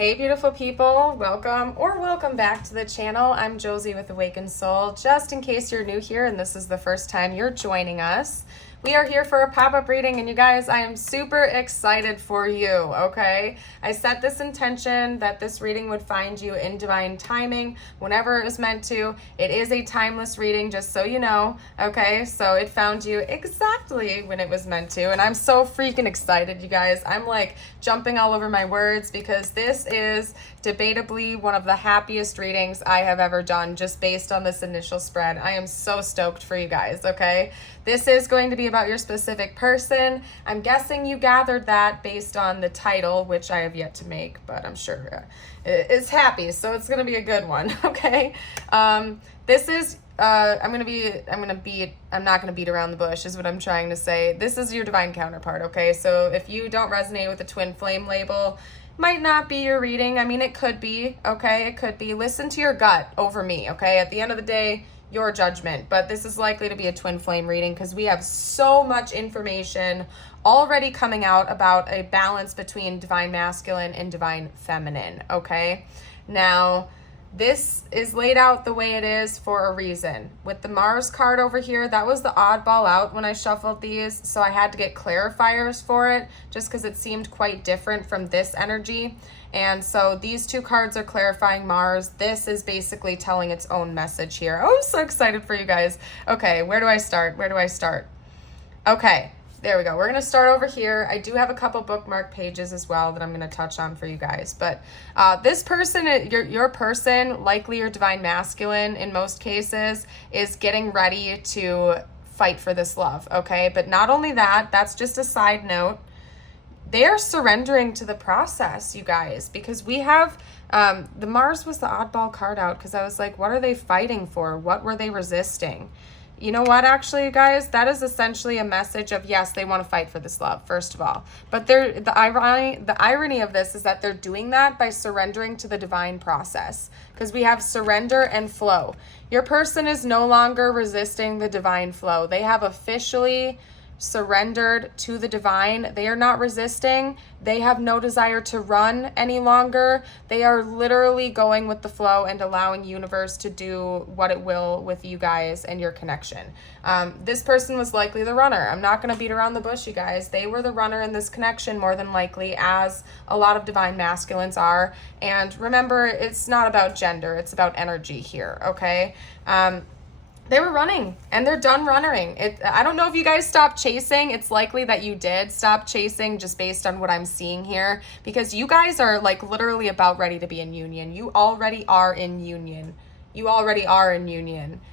Hey beautiful people, welcome back to the channel. I'm Josie with Awakened Soul. Just in case you're new here and this is the first time you're joining us, we are here for a pop-up reading, and you guys, I am super excited for you, okay? I set this intention that this reading would find you in divine timing whenever it was meant to. It is a timeless reading, just so you know, okay? So it found you exactly when it was meant to, and I'm so freaking excited, you guys. I'm like jumping all over my words because this is debatably one of the happiest readings I have ever done just based on this initial spread. I am so stoked for you guys, okay? This is going to be about your specific person. I'm guessing you gathered that based on the title, which I have yet to make, but I'm sure it's happy, so it's going to be a good one, okay? This is I'm not going to beat around the bush is what I'm trying to say. This is your divine counterpart, okay? So if you don't resonate with the twin flame label, might not be your reading. I mean, it could be, okay? It could be. Listen to your gut over me, okay? At the end of the day, your judgment, but this is likely to be a twin flame reading because we have so much information already coming out about a balance between divine masculine and divine feminine, okay? Now, this is laid out the way it is for a reason. With the Mars card over here, that was the oddball out when I shuffled these, so I had to get clarifiers for it just because it seemed quite different from this energy. And so these two cards are clarifying Mars. This is basically telling its own message here. Oh, I'm so excited for you guys. Okay, where do I start? Okay. There we go. We're going to start over here. I do have a couple bookmark pages as well that I'm going to touch on for you guys. But this person, your person, likely your divine masculine in most cases, is getting ready to fight for this love, okay? But not only that, that's just a side note. They are surrendering to the process, you guys, because we have, the Mars was the oddball card out because I was like, what are they fighting for? What were they resisting? You know what, actually, you guys, that is essentially a message of, yes, they want to fight for this love, first of all. But the irony of this is that they're doing that by surrendering to the divine process, because we have surrender and flow. Your person is no longer resisting the divine flow. They have officially surrendered to the divine. They are not resisting. They have no desire to run any longer. They are literally going with the flow and allowing universe to do what it will with you guys and your connection. This person was likely the runner. I'm not going to beat around the bush, you guys. They were the runner in this connection more than likely, as a lot of divine masculines are. And remember, it's not about gender. It's about energy here, okay? They were running, and they're done running. I don't know if you guys stopped chasing. It's likely that you did stop chasing just based on what I'm seeing here, because you guys are like literally about ready to be in union. You already are in union.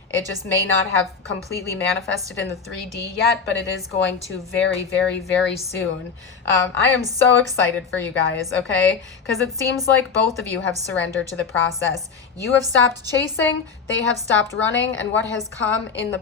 It just may not have completely manifested in the 3D yet, but it is going to very, very, very soon. I am so excited for you guys, okay? Because it seems like both of you have surrendered to the process. You have stopped chasing, they have stopped running, and what has come in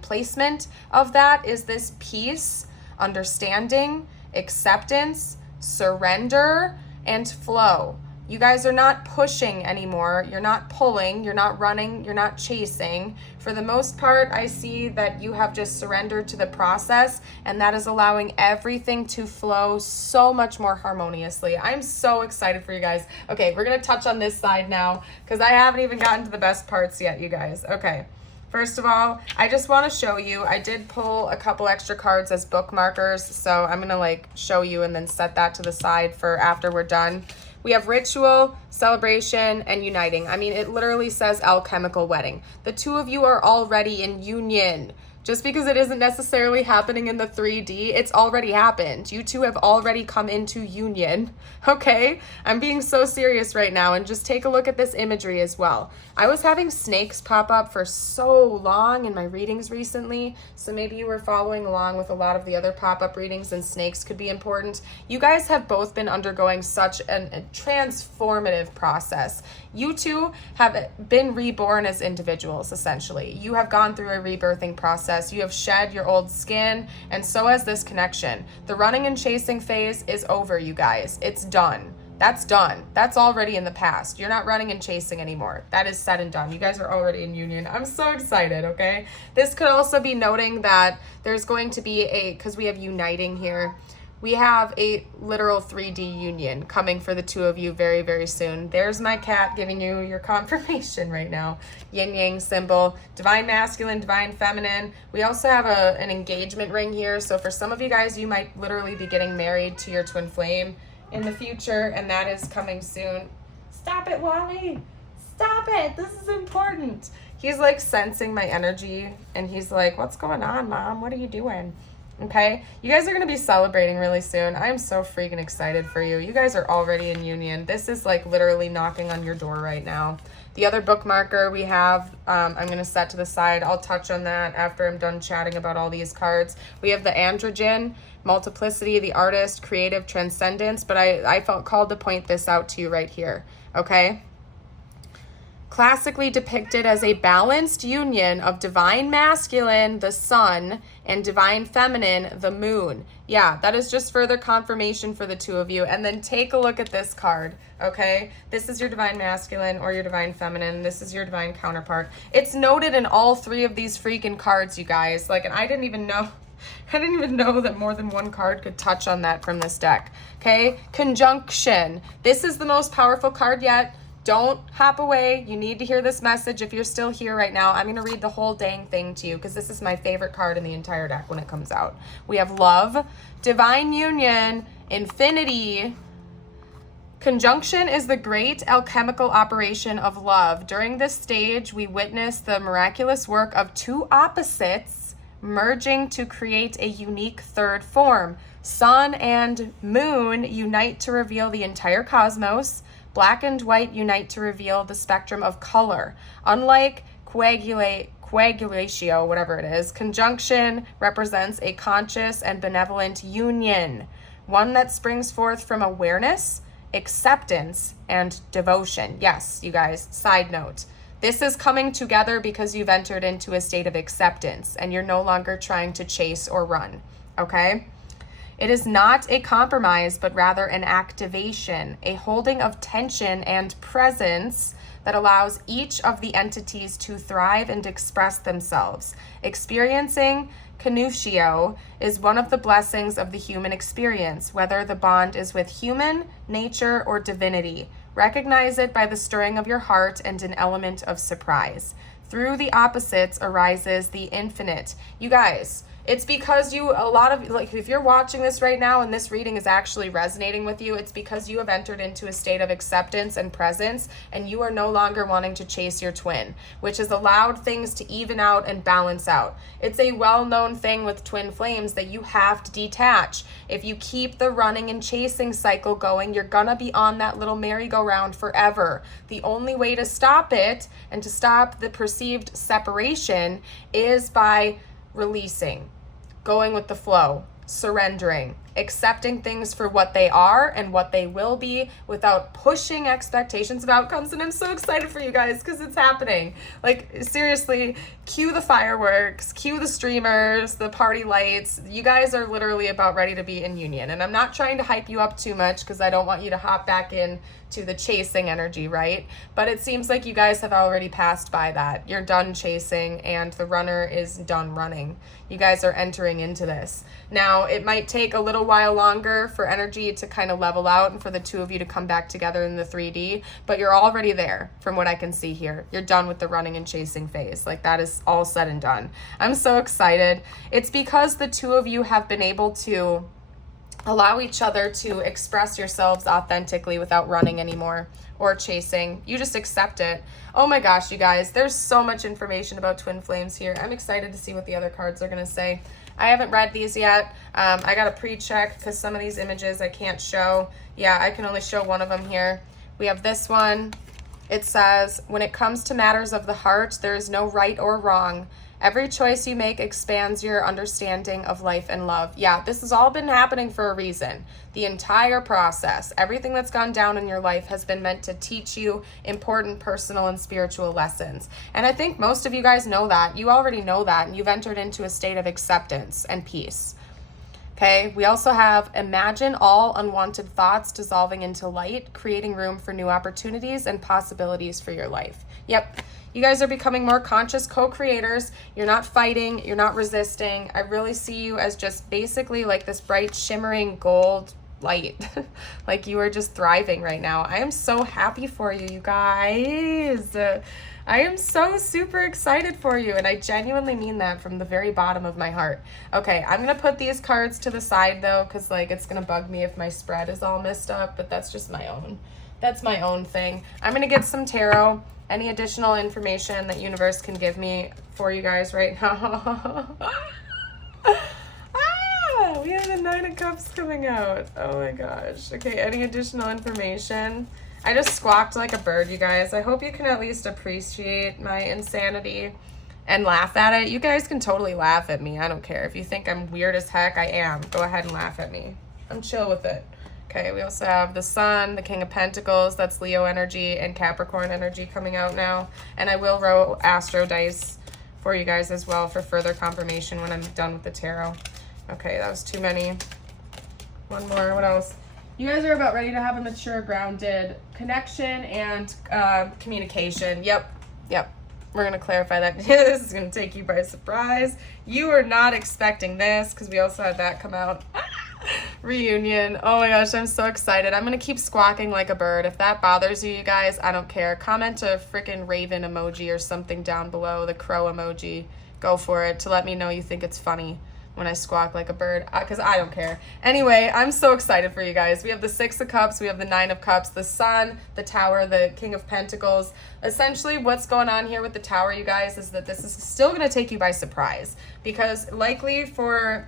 placement of that is this peace, understanding, acceptance, surrender, and flow. You guys are not pushing anymore. You're not pulling. You're not running. You're not chasing. For the most part, I see that you have just surrendered to the process, and that is allowing everything to flow so much more harmoniously. I'm so excited for you guys. Okay, we're going to touch on this side now because I haven't even gotten to the best parts yet, you guys. Okay. First of all, I just want to show you, I did pull a couple extra cards as bookmarkers, so I'm going to show you and then set that to the side for after we're done. We have ritual, celebration, and uniting. I mean, it literally says alchemical wedding. The two of you are already in union. Just because it isn't necessarily happening in the 3D, it's already happened. You two have already come into union, okay? I'm being so serious right now, and just take a look at this imagery as well. I was having snakes pop up for so long in my readings recently, so maybe you were following along with a lot of the other pop-up readings, and snakes could be important. You guys have both been undergoing such a transformative process. You two have been reborn as individuals, essentially. You have gone through a rebirthing process. You have shed your old skin, and so has this connection. The running and chasing phase is over, you guys. It's done. That's done. That's already in the past. You're not running and chasing anymore. That is said and done. You guys are already in union. I'm so excited, okay? This could also be noting that there's going to be because we have uniting here, We have a literal 3D union coming for the two of you very, very soon. There's my cat giving you your confirmation right now. Yin yang symbol, divine masculine, divine feminine. We also have an engagement ring here. So for some of you guys, you might literally be getting married to your twin flame in the future, and that is coming soon. Stop it, Wally. Stop it. This is important. He's like sensing my energy, and he's like, what's going on, Mom? What are you doing? Okay, you guys are going to be celebrating really soon. I'm so freaking excited for you. You guys are already in union. This is like literally knocking on your door right now. The other bookmarker we have, I'm going to set to the side. I'll touch on that after I'm done chatting about all these cards. We have the androgen, multiplicity, the artist, creative, transcendence, but I felt called to point this out to you right here, okay? Classically depicted as a balanced union of divine masculine, the sun, and divine feminine, the moon. Yeah, that is just further confirmation for the two of you. And then take a look at this card, okay? This is your divine masculine or your divine feminine. This is your divine counterpart. It's noted in all three of these freaking cards, you guys. Like, and I didn't even know that more than one card could touch on that from this deck, okay? Conjunction. This is the most powerful card yet. Don't hop away. You need to hear this message. If you're still here right now, I'm going to read the whole dang thing to you because this is my favorite card in the entire deck when it comes out. We have love, divine union, infinity. Conjunction is the great alchemical operation of love. During this stage, we witness the miraculous work of two opposites merging to create a unique third form. Sun and moon unite to reveal the entire cosmos. Black and white unite to reveal the spectrum of color. Unlike coagulatio, whatever it is, conjunction represents a conscious and benevolent union, one that springs forth from awareness, acceptance, and devotion. Yes, you guys, side note. This is coming together because you've entered into a state of acceptance and you're no longer trying to chase or run, okay? It is not a compromise, but rather an activation, a holding of tension and presence that allows each of the entities to thrive and express themselves. Experiencing connucio is one of the blessings of the human experience, whether the bond is with human, nature, or divinity. Recognize it by the stirring of your heart and an element of surprise. Through the opposites arises the infinite. You guys, it's because if you're watching this right now and this reading is actually resonating with you, it's because you have entered into a state of acceptance and presence, and you are no longer wanting to chase your twin, which has allowed things to even out and balance out. It's a well-known thing with twin flames that you have to detach. If you keep the running and chasing cycle going, you're gonna be on that little merry-go-round forever. The only way to stop it and to stop the perceived separation is by releasing, going with the flow, surrendering, accepting things for what they are and what they will be without pushing expectations of outcomes. And I'm so excited for you guys because it's happening. Like, seriously, cue the fireworks, cue the streamers, the party lights. You guys are literally about ready to be in union. And I'm not trying to hype you up too much because I don't want you to hop back in to the chasing energy, right? But it seems like you guys have already passed by that. You're done chasing and the runner is done running. You guys are entering into this. Now, it might take a little while longer for energy to kind of level out and for the two of you to come back together in the 3D, but you're already there from what I can see here. You're done with the running and chasing phase. Like, that is all said and done. I'm so excited. It's because the two of you have been able to allow each other to express yourselves authentically without running anymore or chasing. You just accept it. Oh my gosh, you guys, there's so much information about twin flames here. I'm excited to see what the other cards are going to say. I haven't read these yet. I got to pre-check because some of these images I can't show. Yeah, I can only show one of them here. We have this one. It says, when it comes to matters of the heart, there is no right or wrong. Every choice you make expands your understanding of life and love. Yeah, this has all been happening for a reason. The entire process, everything that's gone down in your life has been meant to teach you important personal and spiritual lessons. And I think most of you guys know that. You already know that, and you've entered into a state of acceptance and peace. Okay, we also have imagine all unwanted thoughts dissolving into light, creating room for new opportunities and possibilities for your life. Yep, you guys are becoming more conscious co-creators. You're not fighting, you're not resisting. I really see you as just basically like this bright, shimmering gold light. Like you are just thriving right now. I am so happy for you, you guys. I am so super excited for you, and I genuinely mean that from the very bottom of my heart. Okay, I'm going to put these cards to the side, though, because, like, it's going to bug me if my spread is all messed up, but that's just my own. That's my own thing. I'm going to get some tarot, any additional information that universe can give me for you guys right now. We have the Nine of Cups coming out. Oh, my gosh. Okay, any additional information? I just squawked like a bird, you guys. I hope you can at least appreciate my insanity and laugh at it. You guys can totally laugh at me. I don't care. If you think I'm weird as heck, I am. Go ahead and laugh at me. I'm chill with it. Okay, we also have the Sun, the King of Pentacles. That's Leo energy and Capricorn energy coming out now. And I will roll Astro dice for you guys as well for further confirmation when I'm done with the tarot. Okay, that was too many. One more. What else? You guys are about ready to have a mature, grounded connection and communication. Yep. We're going to clarify that. This is going to take you by surprise. You are not expecting this because we also had that come out. Reunion. Oh my gosh, I'm so excited. I'm going to keep squawking like a bird. If that bothers you, you guys, I don't care. Comment a freaking raven emoji or something down below, the crow emoji. Go for it to let me know you think it's funny when I squawk like a bird, because I don't care. Anyway, I'm so excited for you guys. We have the Six of Cups, we have the Nine of Cups, the Sun, the Tower, the King of Pentacles. Essentially, what's going on here with the Tower, you guys, is that this is still going to take you by surprise, because likely for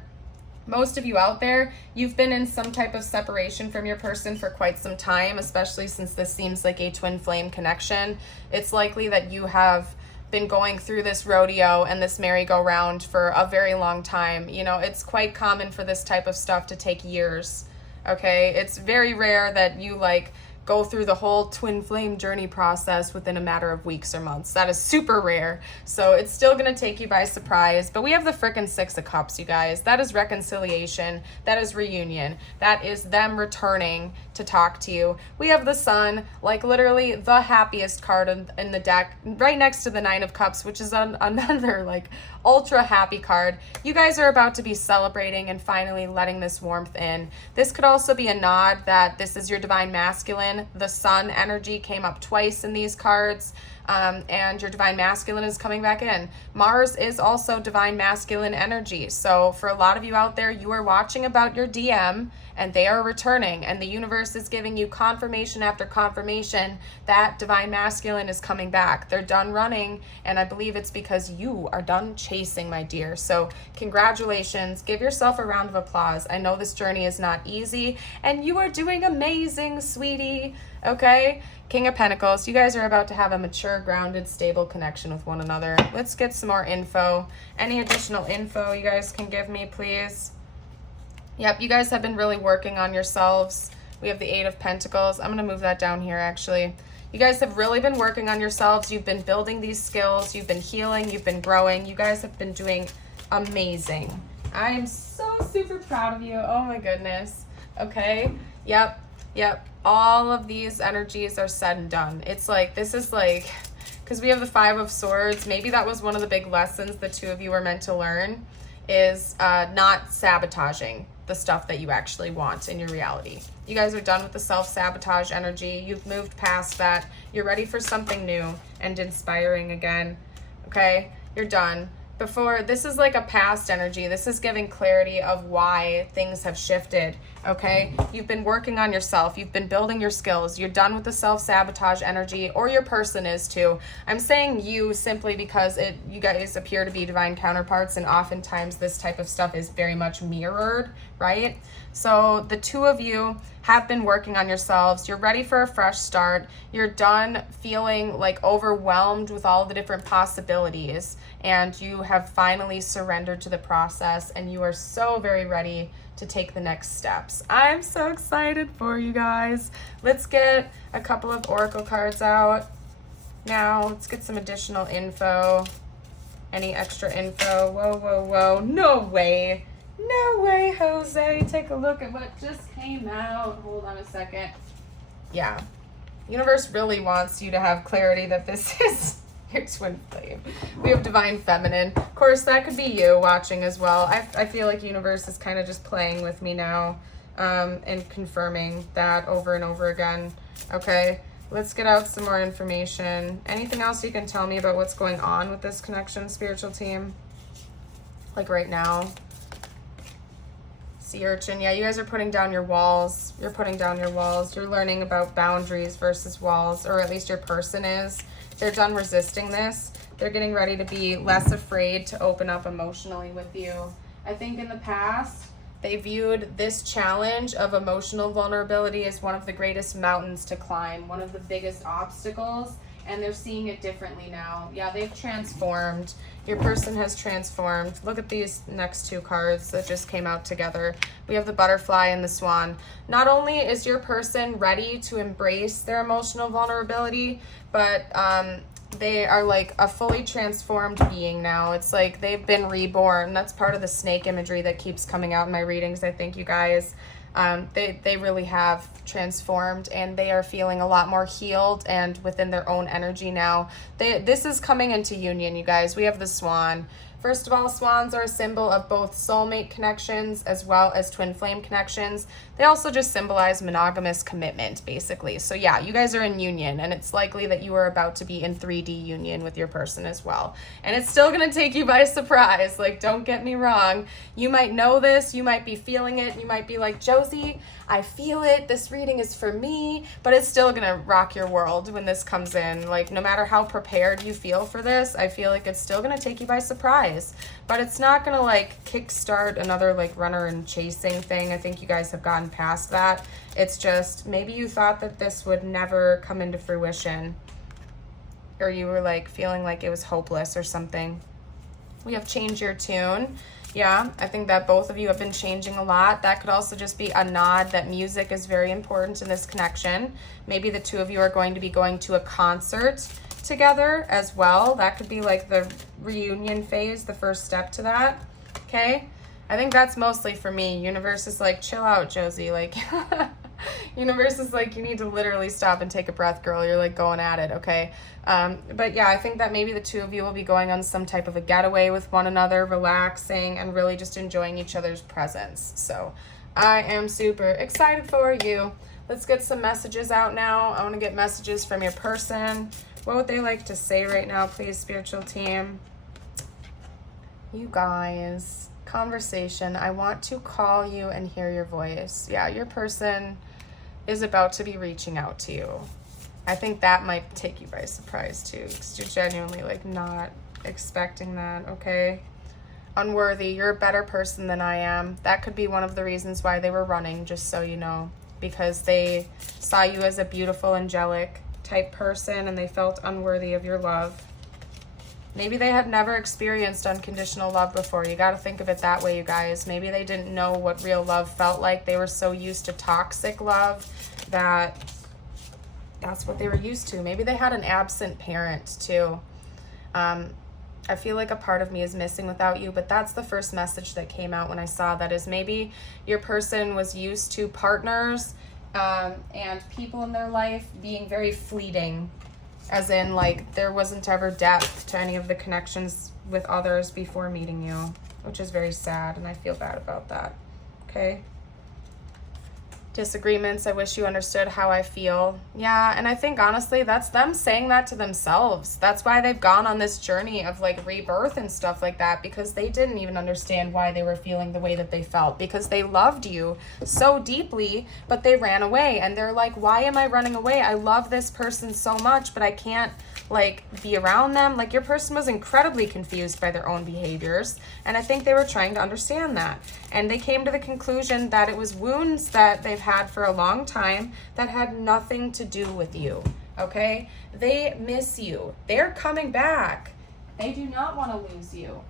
most of you out there, you've been in some type of separation from your person for quite some time, especially since this seems like a twin flame connection. It's likely that you have been going through this rodeo and this merry-go-round for a very long time. You know, it's quite common for this type of stuff to take years, okay? It's very rare that you, like, go through the whole twin flame journey process within a matter of weeks or months. That is super rare. So it's still going to take you by surprise. But we have the frickin' Six of Cups, you guys. That is reconciliation. That is reunion. That is them returning to talk to you. We have the Sun, like literally the happiest card in the deck, right next to the Nine of Cups, which is another like ultra happy card. You guys are about to be celebrating and finally letting this warmth in. This could also be a nod that this is your divine masculine. The Sun energy came up twice in these cards. And your divine masculine is coming back in. Mars is also divine masculine energy. So for a lot of you out there, you are watching about your DM and they are returning, and the universe is giving you confirmation after confirmation that divine masculine is coming back. They're done running, and I believe it's because you are done chasing, my dear. So congratulations. Give yourself a round of applause. I know this journey is not easy, and you are doing amazing, sweetie. Okay? King of Pentacles, you guys are about to have a mature, grounded, stable connection with one another. Let's get some more info. Any additional info you guys can give me, please? Yep, you guys have been really working on yourselves. We have the Eight of Pentacles. I'm going to move that down here, actually. You guys have really been working on yourselves. You've been building these skills. You've been healing. You've been growing. You guys have been doing amazing. I am so super proud of you. Oh, my goodness. Okay. Yep. All of these energies are said and done. It's like, this is like, because we have the Five of Swords. Maybe that was one of the big lessons the two of you were meant to learn, is not sabotaging the stuff that you actually want in your reality. You guys are done with the self-sabotage energy. You've moved past that. You're ready for something new and inspiring again. Okay? You're done. Before, this is like a past energy. This is giving clarity of why things have shifted, okay? You've been working on yourself. You've been building your skills. You're done with the self-sabotage energy, or your person is too. I'm saying you simply because you guys appear to be divine counterparts, and oftentimes this type of stuff is very much mirrored, right? So the two of you have been working on yourselves. You're ready for a fresh start. You're done feeling like overwhelmed with all the different possibilities, and you have finally surrendered to the process, and you are so very ready to take the next steps. I'm so excited for you guys. Let's get a couple of oracle cards out now. Let's get some additional info. Any extra info? Whoa. No way. No way, Jose. Take a look at what just came out. Hold on a second. Yeah. Universe really wants you to have clarity that this is your twin flame. We have divine feminine. Of course, that could be you watching as well. I feel like universe is kind of just playing with me now and confirming that over and over again. Okay, let's get out some more information. Anything else you can tell me about what's going on with this connection, spiritual team? Like right now. Sea urchin, yeah, you guys are putting down your walls. You're putting down your walls. You're learning about boundaries versus walls, or at least your person is. They're done resisting this. They're getting ready to be less afraid to open up emotionally with you. I think in the past, they viewed this challenge of emotional vulnerability as one of the greatest mountains to climb, one of the biggest obstacles, and they're seeing it differently now. Yeah, they've transformed. Your person has transformed. Look at these next two cards that just came out together. We have the butterfly and the swan. Not only is your person ready to embrace their emotional vulnerability, but they are like a fully transformed being now. It's like they've been reborn. That's part of the snake imagery that keeps coming out in my readings, I think, you guys. They really have transformed, and they are feeling a lot more healed and within their own energy now. This is coming into union, you guys. We have the swan. First of all, swans are a symbol of both soulmate connections as well as twin flame connections. They also just symbolize monogamous commitment, basically. So yeah, you guys are in union, and it's likely that you are about to be in 3D union with your person as well. And it's still going to take you by surprise. Like, don't get me wrong. You might know this. You might be feeling it. You might be like, Josie, I feel it. This reading is for me. But it's still going to rock your world when this comes in. Like, no matter how prepared you feel for this, I feel like it's still going to take you by surprise. But it's not going to, like, kickstart another, like, runner and chasing thing. I think you guys have gotten past that. It's just maybe you thought that this would never come into fruition, or you were like feeling like it was hopeless or something. We have change your tune. Yeah, I think that both of you have been changing a lot. That could also just be a nod that music is very important in this connection. Maybe the two of you are going to be going to a concert together as well. That could be like the reunion phase, the first step to that. Okay, I think that's mostly for me. Universe is like, chill out, Josie. Like, universe is like, you need to literally stop and take a breath, girl. You're like going at it, okay? But yeah, I think that maybe the two of you will be going on some type of a getaway with one another, relaxing and really just enjoying each other's presence. So I am super excited for you. Let's get some messages out now. I want to get messages from your person. What would they like to say right now, please, spiritual team? You guys, conversation. I want to call you and hear your voice. Yeah, your person is about to be reaching out to you. I think that might take you by surprise too, because you're genuinely like not expecting that, okay? Unworthy, you're a better person than I am. That could be one of the reasons why they were running, just so you know, because they saw you as a beautiful, angelic type person and they felt unworthy of your love. Maybe they had never experienced unconditional love before. You got to think of it that way, you guys. Maybe they didn't know what real love felt like. They were so used to toxic love that that's what they were used to. Maybe they had an absent parent too. I feel like a part of me is missing without you, but that's the first message that came out when I saw that, is maybe your person was used to partners and people in their life being very fleeting, as in like there wasn't ever depth to any of the connections with others before meeting you, which is very sad, and I feel bad about that. Okay. Disagreements. I wish you understood how I feel. Yeah, and I think honestly that's them saying that to themselves. That's why they've gone on this journey of like rebirth and stuff like that, because they didn't even understand why they were feeling the way that they felt, because they loved you so deeply, but they ran away, and they're like, why am I running away? I love this person so much, but I can't like be around them. Like, your person was incredibly confused by their own behaviors, and I think they were trying to understand that, and they came to the conclusion that it was wounds that they've had for a long time that had nothing to do with you. Okay, they miss you. They're coming back. They do not want to lose you.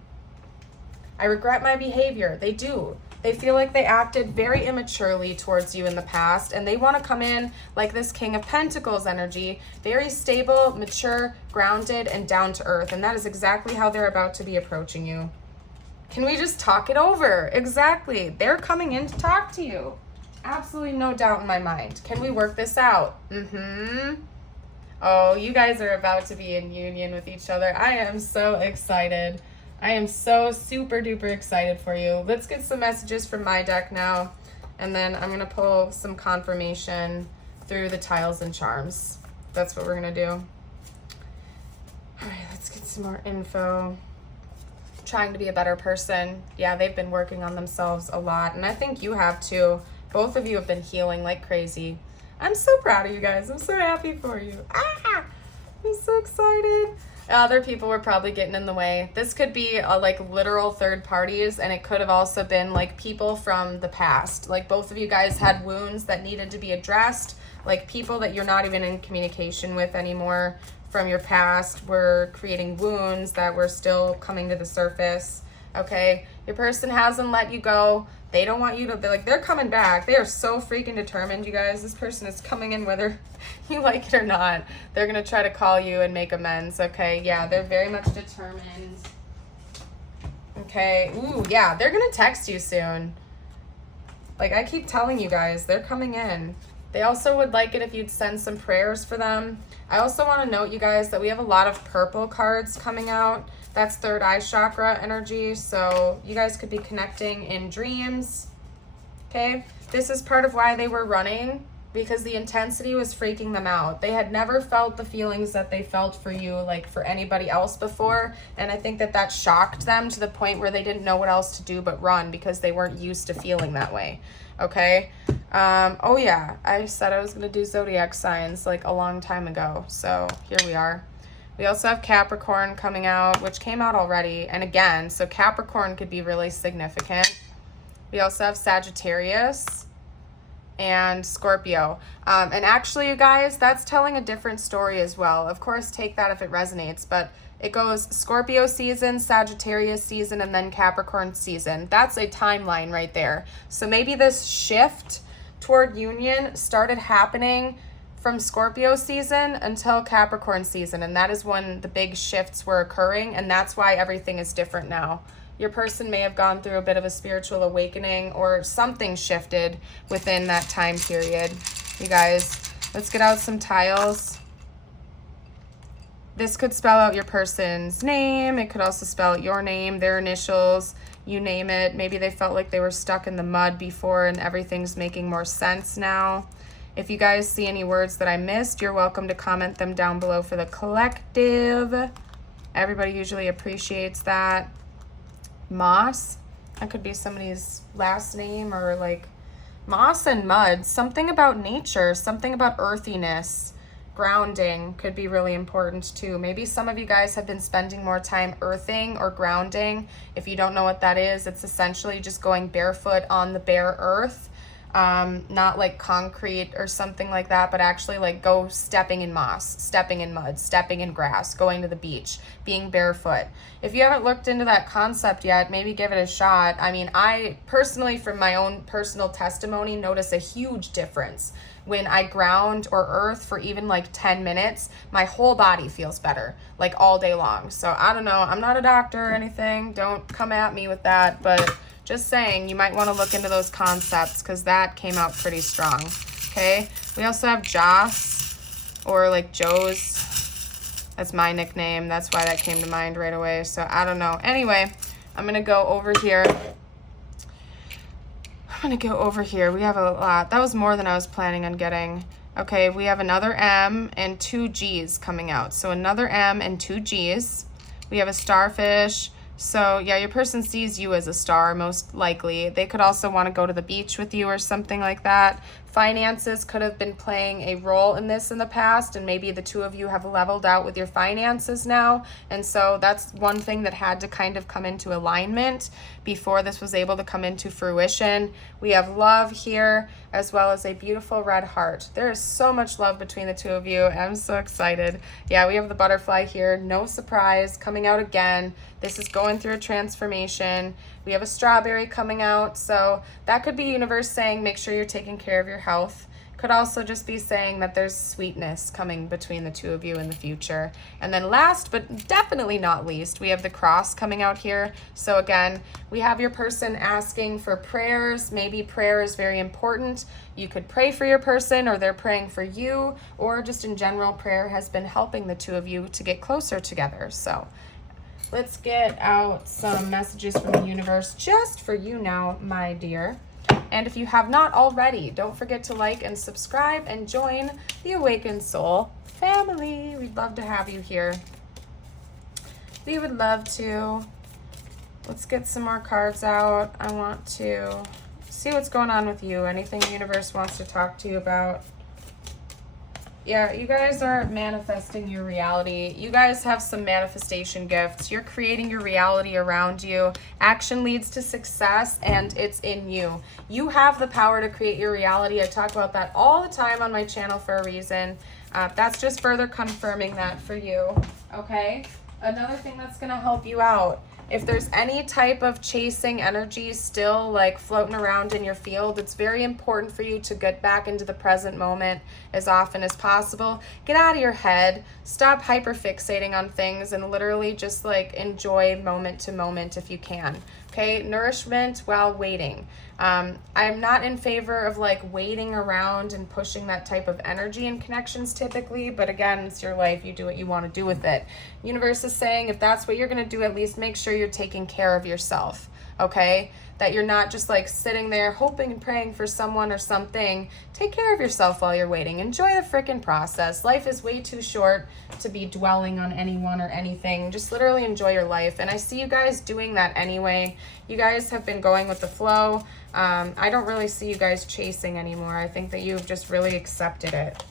I regret my behavior. They do. They feel like they acted very immaturely towards you in the past, and they want to come in like this King of Pentacles energy, very stable, mature, grounded, and down to earth. And that is exactly how they're about to be approaching you. Can we just talk it over? Exactly. They're coming in to talk to you. Absolutely no doubt in my mind. Can we work this out? Oh, you guys are about to be in union with each other. I am so excited. I am so super duper excited for you. Let's get some messages from my deck now. And then I'm going to pull some confirmation through the tiles and charms. That's what we're going to do. All right, let's get some more info. Trying to be a better person. Yeah, they've been working on themselves a lot. And I think you have too. Both of you have been healing like crazy. I'm so proud of you guys. I'm so happy for you. I'm so excited. Other people were probably getting in the way. This could be like literal third parties, and it could have also been like people from the past. Like both of you guys had wounds that needed to be addressed, like people that you're not even in communication with anymore from your past were creating wounds that were still coming to the surface. Okay, your person hasn't let you go. They don't want you to, they're coming back. They are so freaking determined, you guys. This person is coming in whether you like it or not. They're going to try to call you and make amends, okay? Yeah, they're very much determined. Okay, ooh, yeah, they're going to text you soon. Like, I keep telling you guys, they're coming in. They also would like it if you'd send some prayers for them. I also want to note, you guys, that we have a lot of purple cards coming out. That's third eye chakra energy, so you guys could be connecting in dreams, okay? This is part of why they were running, because the intensity was freaking them out. They had never felt the feelings that they felt for you, like for anybody else before, and I think that that shocked them to the point where they didn't know what else to do but run because they weren't used to feeling that way, okay? Oh yeah, I said I was going to do zodiac signs like a long time ago, so here we are. We also have Capricorn coming out, which came out already. And again, so Capricorn could be really significant. We also have Sagittarius and Scorpio. And actually, you guys, that's telling a different story as well. Of course, take that if it resonates. But it goes Scorpio season, Sagittarius season, and then Capricorn season. That's a timeline right there. So maybe this shift toward union started happening from Scorpio season until Capricorn season, and that is when the big shifts were occurring, and that's why everything is different now. Your person may have gone through a bit of a spiritual awakening, or something shifted within that time period. You guys, let's get out some tiles. This could spell out your person's name. It could also spell out your name, their initials, you name it. Maybe they felt like they were stuck in the mud before and everything's making more sense now. If you guys see any words that I missed, you're welcome to comment them down below for the collective. Everybody usually appreciates that. Moss, that could be somebody's last name, or like moss and mud, something about nature, something about earthiness. Grounding could be really important too. Maybe some of you guys have been spending more time earthing or grounding. If you don't know what that is, it's essentially just going barefoot on the bare earth. Not like concrete or something like that, but actually like go stepping in moss, stepping in mud, stepping in grass, going to the beach, being barefoot. If you haven't looked into that concept yet, maybe give it a shot. I mean, I personally, from my own personal testimony, notice a huge difference. When I ground or earth for even like 10 minutes, my whole body feels better, like all day long. So I don't know, I'm not a doctor or anything. Don't come at me with that, but just saying, you might want to look into those concepts because that came out pretty strong, okay? We also have Joss, or like Joe's. That's my nickname. That's why that came to mind right away. So I don't know. Anyway, I'm going to go over here. We have a lot. That was more than I was planning on getting. Okay, we have another M and 2 G's coming out. So another M and 2 G's. We have a starfish. So yeah, your person sees you as a star, most likely. They could also want to go to the beach with you or something like that. Finances could have been playing a role in this in the past, and maybe the two of you have leveled out with your finances now. And so that's one thing that had to kind of come into alignment before this was able to come into fruition. We have love here, as well as a beautiful red heart. There is so much love between the two of you. I'm so excited. Yeah, we have the butterfly here. No surprise, coming out again. This is going through a transformation. We have a strawberry coming out. So that could be universe saying, make sure you're taking care of your health. Could also just be saying that there's sweetness coming between the two of you in the future. And then last, but definitely not least, we have the cross coming out here. So again, we have your person asking for prayers. Maybe prayer is very important. You could pray for your person, or they're praying for you, or just in general, prayer has been helping the two of you to get closer together. So let's get out some messages from the universe just for you now, my dear. And if you have not already, don't forget to like and subscribe and join the Awakened Soul family. We'd love to have you here. We would love to. Let's get some more cards out. I want to see what's going on with you. Anything the universe wants to talk to you about. Yeah, you guys are manifesting your reality. You guys have some manifestation gifts. You're creating your reality around you. Action leads to success, and it's in you. You have the power to create your reality. I talk about that all the time on my channel for a reason. That's just further confirming that for you, okay? Another thing that's going to help you out, if there's any type of chasing energy still like floating around in your field, it's very important for you to get back into the present moment as often as possible. Get out of your head, stop hyperfixating on things, and literally just like enjoy moment to moment if you can. Okay, nourishment while waiting. I'm not in favor of like waiting around and pushing that type of energy in connections typically, but again, it's your life. You do what you want to do with it. Universe is saying if that's what you're going to do, at least make sure you're taking care of yourself, okay? That you're not just like sitting there hoping and praying for someone or something. Take care of yourself while you're waiting. Enjoy the freaking process. Life is way too short to be dwelling on anyone or anything. Just literally enjoy your life. And I see you guys doing that anyway. You guys have been going with the flow. I don't really see you guys chasing anymore. I think that you've just really accepted it.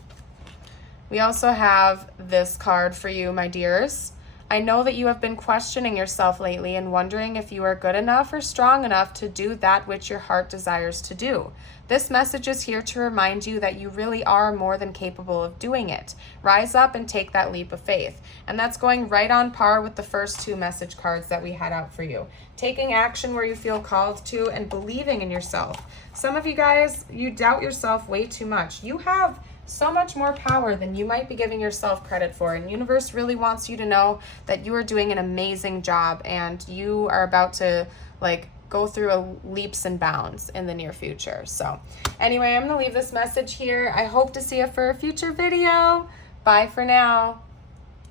We also have this card for you, my dears. I know that you have been questioning yourself lately and wondering if you are good enough or strong enough to do that which your heart desires to do. This message is here to remind you that you really are more than capable of doing it. Rise up and take that leap of faith. And that's going right on par with the first two message cards that we had out for you. Taking action where you feel called to and believing in yourself. Some of you guys, you doubt yourself way too much. You have so much more power than you might be giving yourself credit for. And universe really wants you to know that you are doing an amazing job and you are about to like go through leaps and bounds in the near future. So anyway, I'm going to leave this message here. I hope to see you for a future video. Bye for now.